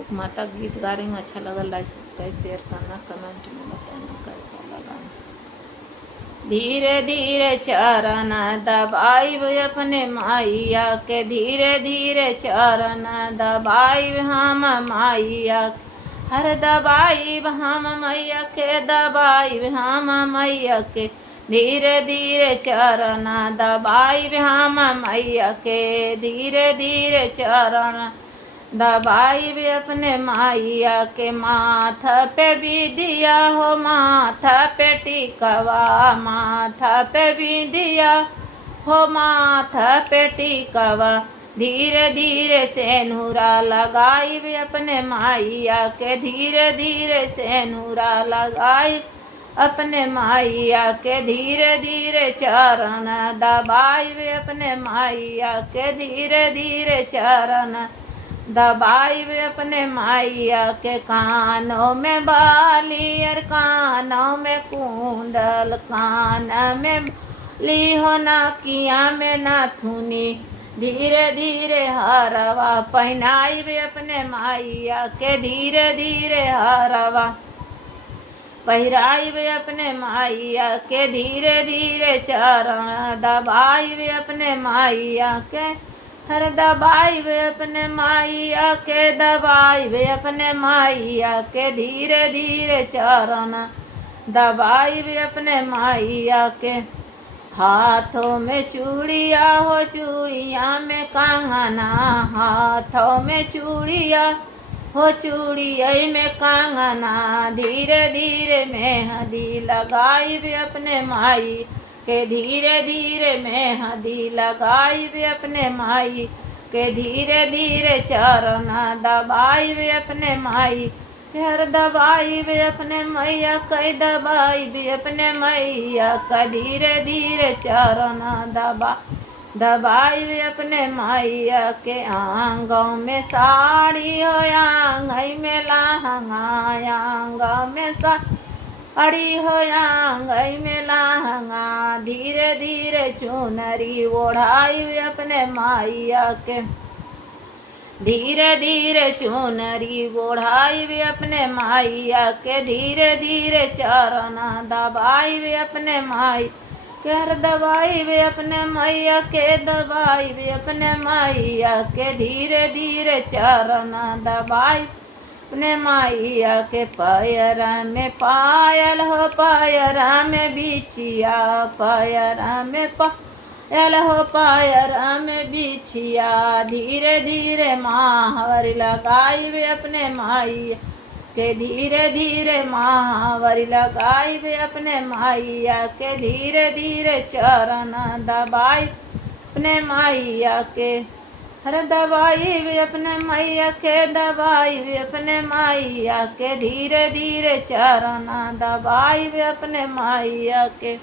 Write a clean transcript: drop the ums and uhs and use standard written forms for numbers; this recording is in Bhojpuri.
लोक माता गीत गा रही हूँ, अच्छा लगा लाइक सब्सक्राइब शेयर करना, कमेंट में बताना कैसा लगा। धीरे धीरे चरण दबाई अपने माइया के, धीरे धीरे चरण दबाई हम माइया, हर दबाई हम मैया के, दबाई हम मैया के, धीरे धीरे चरण दबाई हम मैया के, धीरे धीरे चरण दबाई भी अपने माइया के। माथा पे बिंदिया हो, माथा पे टिकवा, माथा पे बिंदिया हो, माथा पे टिकवा, धीरे धीरे सेनुरा लगाई भी अपने माइया के, धीरे धीरे सेनुरा लगाई अपने माइया के, धीरे धीरे चरण दबाई भी अपने माइया के, धीरे धीरे चरण दबाई भी अपने माइया के। कानों में बाली और कानों में कुंडल, कान में ली हो नाकिया में नाथुनी, धीरे धीरे हरवा पहनाई भी अपने माइया के, धीरे धीरे हरवा पहिराई भी अपने माइया के, धीरे धीरे चरण दबाई भी अपने माइया के, हर दबाई भी अपने माइया के, दबाई भी अपने माइया के, धीरे धीरे चरण दबाई भी अपने माइया के। हाथों में चूड़िया हो, चूड़िया में कंगना, हाथों में चूड़िया हो, चूड़िया में कंगना, धीरे धीरे मेहंदी लगाई भी अपने माई के, धीरे धीरे मेहंदी लगाई भी अपने माई के, धीरे धीरे चरण दबाई भी अपने माई के, हर दबाई भी अपने मैया कई, दबाई भी अपने मैया का, धीरे धीरे चरण दबाई भी अपने माइया के। आंगों में साड़ी हो, आंगई में लहंगा, आंगों में साड़ी हो, आंगई में लहंगा, धीरे धीरे चुनरी ओढ़ाई भी अपने माइया के, धीरे धीरे चुनरी ओढ़ाई भी अपने माइया के, धीरे धीरे चरण दबाई भी अपने माई के, हर दबाई भी अपने मैया के, दबाई भी अपने मैया के, धीरे धीरे चरण दबाई अपने माइया के। पैर में पायल हो, पैर में बिछिया, पैर में पायल हो, पैर में बिछिया, धीरे धीरे महावर लगाई भी अपने माइया के, धीरे धीरे महावरी लगाई भी अपने माइया के, धीरे धीरे चरण दबाई अपने माइया के, हर दबाई भी अपने मैया के, दबाई भी अपने माइया के, धीरे धीरे चरण दबाई भी अपने माइया के।